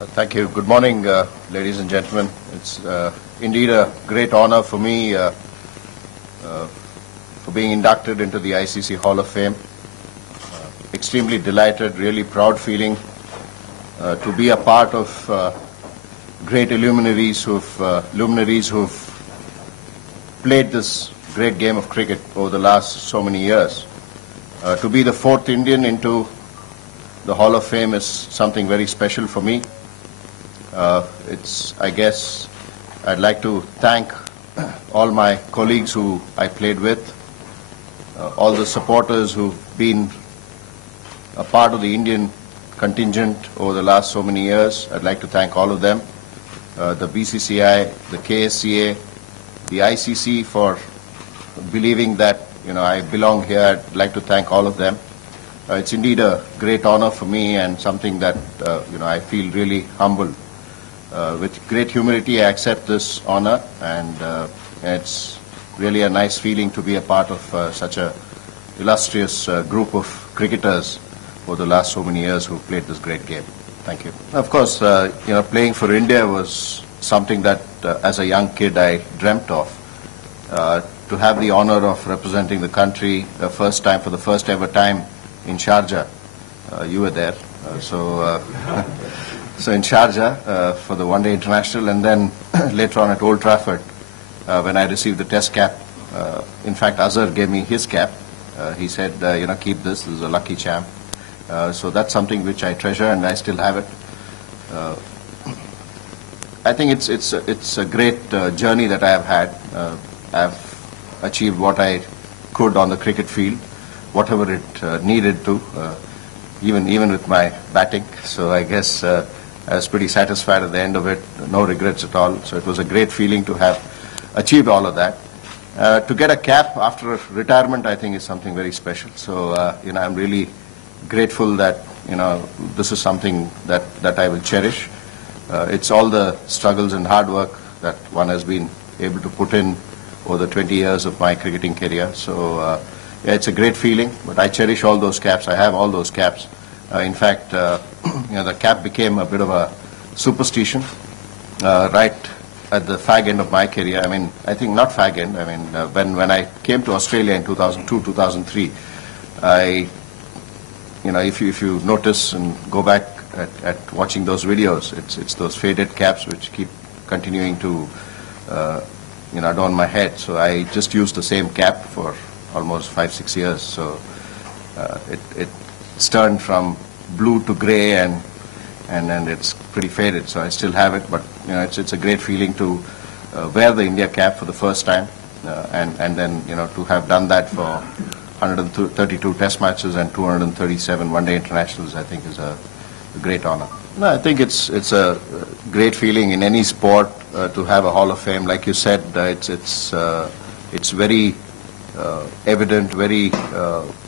Thank you. Good morning, ladies and gentlemen. It's indeed a great honor for me for being inducted into the ICC Hall of Fame. Extremely delighted, really proud feeling to be a part of great luminaries who've played this great game of cricket over the last so many years. To be the fourth Indian into the Hall of Fame is something very special for me. I guess I'd like to thank all my colleagues who I played with, all the supporters who've been a part of the Indian contingent over the last so many years. I'd like to thank all of them, the BCCI, the KSCA, the ICC for believing that I belong here. I'd like to thank all of them. It's indeed a great honor for me and something that I feel really humbled. With great humility, I accept this honor, and it's really a nice feeling to be a part of such a illustrious group of cricketers for the last so many years who played this great game. Thank you. Of course, playing for India was something that, as a young kid, I dreamt of. To have the honor of representing the country for the first ever time in Sharjah, you were there. So in Sharjah for the one-day international, and then later on at Old Trafford when I received the test cap. In fact, Azhar gave me his cap. He said, keep this. This is a lucky champ. So that's something which I treasure, and I still have it. I think it's a great journey that I have had. I've achieved what I could on the cricket field, whatever it needed to, even with my batting. So I guess I was pretty satisfied at the end of it, no regrets at all. So it was a great feeling to have achieved all of that. To get a cap after retirement, I think, is something very special. So I'm really grateful that this is something that I will cherish. It's all the struggles and hard work that one has been able to put in over the 20 years of my cricketing career. So it's a great feeling, but I cherish all those caps. I have all those caps. In fact, the cap became a bit of a superstition right at the fag end of my career. I mean, I think not fag end. I mean, when I came to Australia in 2002, 2003, if you notice and go back at watching those videos, it's those faded caps which keep continuing to adorn my head. So I just used the same cap for almost 5-6 years. So it's turned from blue to grey, and it's pretty faded. So I still have it, but it's a great feeling to wear the India cap for the first time, and then to have done that for 132 Test matches and 237 one-day internationals, I think is a great honor. No, I think it's a great feeling in any sport to have a Hall of Fame. Like you said, it's very evident.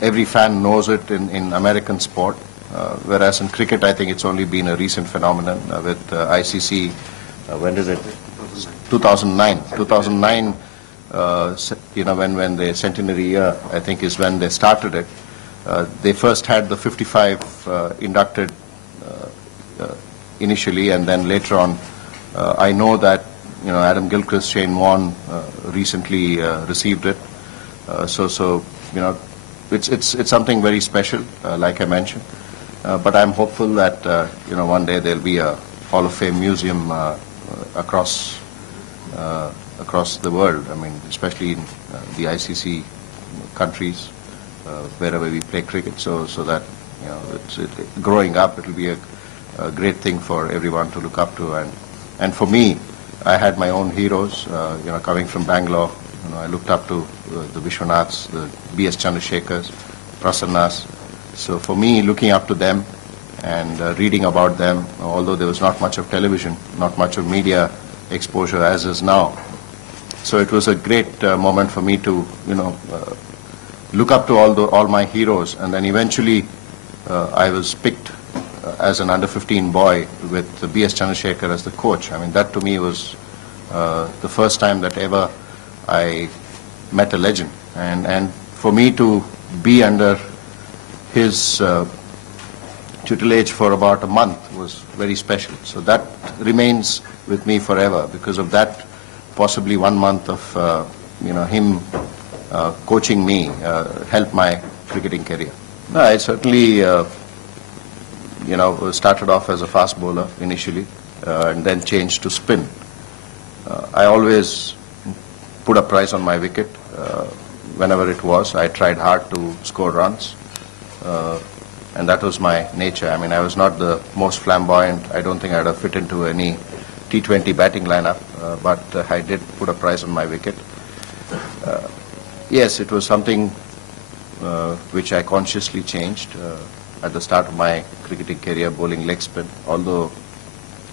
Every fan knows it in American sport. Whereas in cricket, I think it's only been a recent phenomenon with ICC. When did it? 2009. 2009. When the centenary year, I think, is when they started it. They first had the 55 inducted initially, and then later on, I know that Adam Gilchrist, Shane Warne recently received it. So it's something very special, like I mentioned. But I'm hopeful that one day there'll be a Hall of Fame museum across the world. I mean, especially in the ICC countries, wherever we play cricket. So that growing up, it'll be a great thing for everyone to look up to. And for me, I had my own heroes. Coming from Bangalore, I looked up to the Vishwanaths, the B.S. Chandrasekhars, Prasannas. So for me, looking up to them and reading about them, although there was not much of television, not much of media exposure as is now. So it was a great moment for me to, look up to all my heroes, and then eventually I was picked as an under-15 boy with B.S. Chandrasekhar as the coach. I mean, that to me was the first time that ever I met a legend, and for me to be under his tutelage for about a month was very special. So that remains with me forever because of that possibly 1 month of him coaching me helped my cricketing career. No, I certainly started off as a fast bowler initially and then changed to spin. I always put a price on my wicket whenever it was. I tried hard to score runs. And that was my nature. I mean, I was not the most flamboyant. I don't think I'd have fit into any T20 batting lineup, but I did put a price on my wicket. Yes, it was something which I consciously changed at the start of my cricketing career, bowling leg spin, although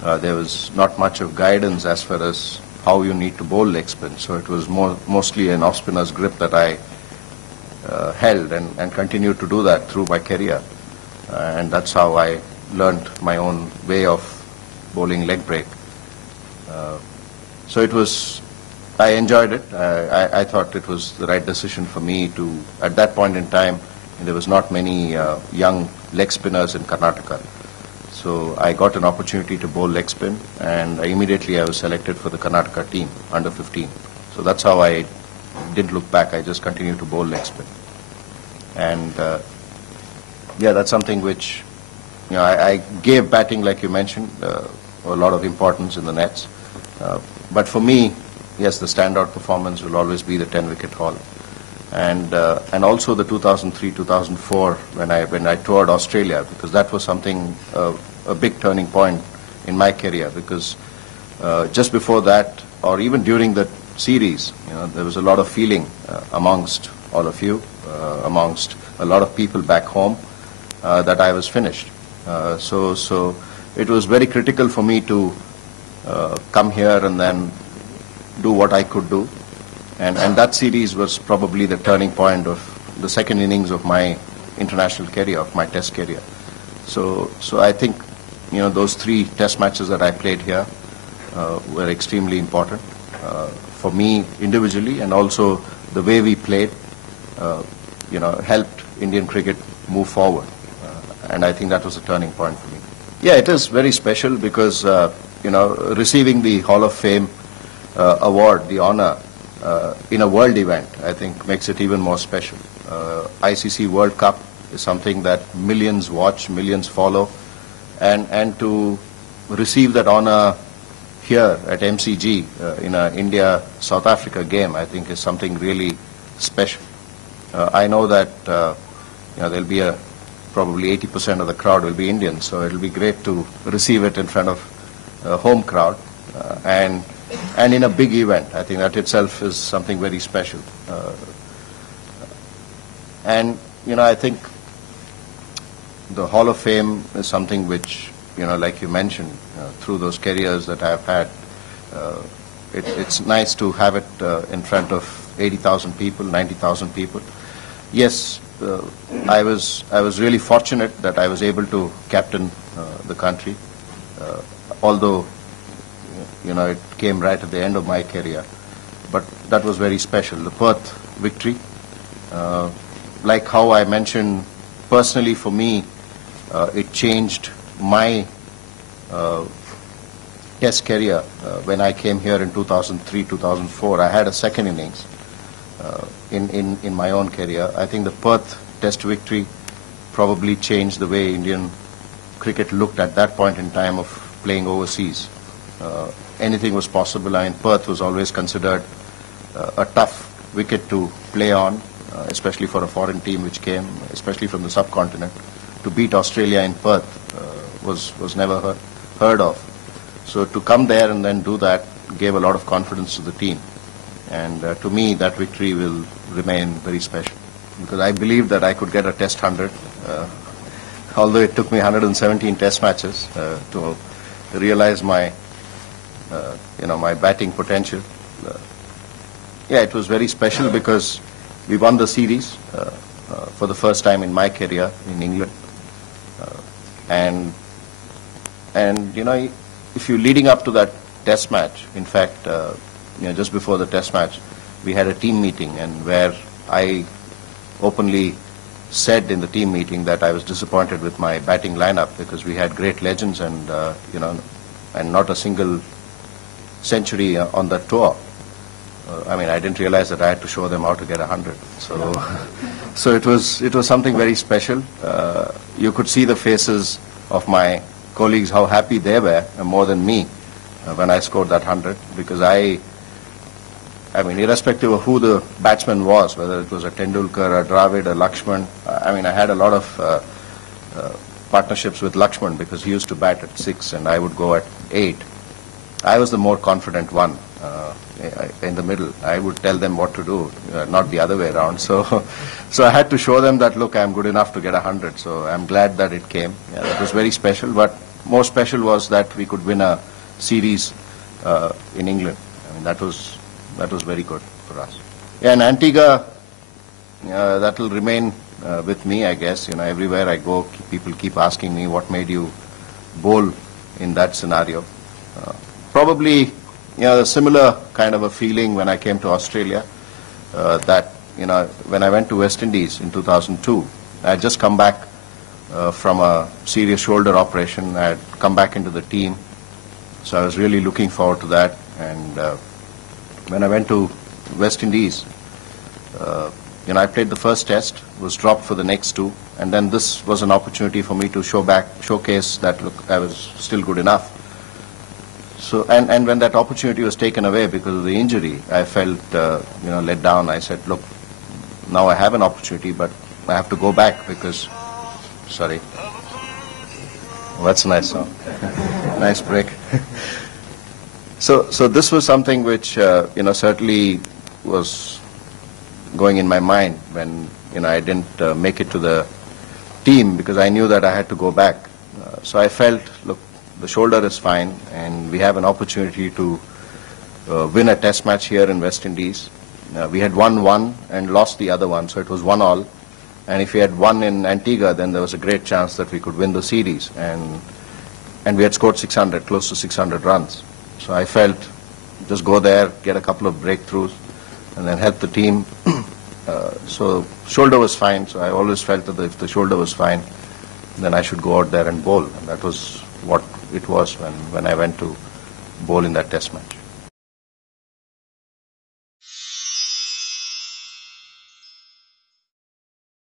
there was not much of guidance as far as how you need to bowl leg spin. So it was mostly an off-spinner's grip that I held and continued to do that through my career. And that's how I learned my own way of bowling leg break. So it was, I enjoyed it. I thought it was the right decision for me to, at that point in time, there was not many young leg spinners in Karnataka. So I got an opportunity to bowl leg spin, and immediately I was selected for the Karnataka team, under 15. So that's how I didn't look back. I just continued to bowl leg spin. And yeah, that's something which, I gave batting, like you mentioned, a lot of importance in the nets. But for me, yes, the standout performance will always be the 10-wicket haul. And also the 2003-2004 when I toured Australia, because that was something, a big turning point in my career, because just before that, or even during the series, there was a lot of feeling amongst all of you, amongst a lot of people back home, that I was finished. So it was very critical for me to come here and then do what I could do. And that series was probably the turning point of the second innings of my international career, of my test career. So I think, those 3 test matches that I played here were extremely important for me individually, and also the way we played, helped Indian cricket move forward. And I think that was a turning point for me. Yeah, it is very special because, receiving the Hall of Fame award, the honor, in a world event, I think makes it even more special. ICC World Cup is something that millions watch, millions follow, and to receive that honor here at MCG in a India-South Africa game, I think is something really special. I know that there'll be probably 80% of the crowd will be Indian, so it'll be great to receive it in front of a home crowd and in a big event. I think that itself is something very special. And I think the Hall of Fame is something which, like you mentioned, through those careers that I've had, it's nice to have it in front of 80,000 people, 90,000 people. Yes, I was really fortunate that I was able to captain the country, although it came right at the end of my career. But that was very special. The Perth victory, like how I mentioned, personally for me, it changed my test career. When I came here in 2003, 2004, I had a second innings in my own career. I think the Perth test victory probably changed the way Indian cricket looked at that point in time of playing overseas. Anything was possible. I mean, Perth was always considered a tough wicket to play on, especially for a foreign team which came, especially from the subcontinent. To beat Australia in Perth was never heard of. So to come there and then do that gave a lot of confidence to the team. And to me, that victory will remain very special, because I believed that I could get a Test 100, although it took me 117 Test matches to realize my my batting potential. Yeah, it was very special because we won the series for the first time in my career in England. And if you're leading up to that Test match, in fact, just before the Test match, we had a team meeting, and where I openly said in the team meeting that I was disappointed with my batting lineup because we had great legends and and not a single century on that tour. I mean, I didn't realize that I had to show them how to get 100. So it was something very special. You could see the faces of my colleagues, how happy they were, more than me, when I scored that 100, because I mean, irrespective of who the batsman was, whether it was a Tendulkar, a Dravid, a Lakshman, I mean, I had a lot of partnerships with Lakshman because he used to bat at 6 and I would go at 8. I was the more confident one in the middle. I would tell them what to do, not the other way around. So I had to show them that, look, I'm good enough to get 100. So I'm glad that it came. Yeah, that was very special. But more special was that we could win a series in England. I mean, that was very good for us. Yeah, in Antigua, that will remain with me, I guess. Everywhere I go, people keep asking me, what made you bowl in that scenario? Probably, a similar kind of a feeling when I came to Australia, that, when I went to West Indies in 2002, I had just come back from a serious shoulder operation. I had come back into the team, so I was really looking forward to that. And when I went to West Indies, I played the first test, was dropped for the next 2, and then this was an opportunity for me to showcase that, look, I was still good enough. So, and when that opportunity was taken away because of the injury, I felt, let down. I said, look, now I have an opportunity, but I have to go back because, sorry. Oh, that's a nice song. Nice break. So this was something which, certainly was going in my mind when, I didn't make it to the team because I knew that I had to go back. So I felt, look, the shoulder is fine, and we have an opportunity to win a test match here in West Indies. We had won one and lost the other one, so it was 1-1. And if we had won in Antigua, then there was a great chance that we could win the series. And we had scored 600, close to 600 runs. So I felt, just go there, get a couple of breakthroughs, and then help the team. So shoulder was fine, so I always felt that if the shoulder was fine, then I should go out there and bowl. And that was what it was when I went to bowl in that test match.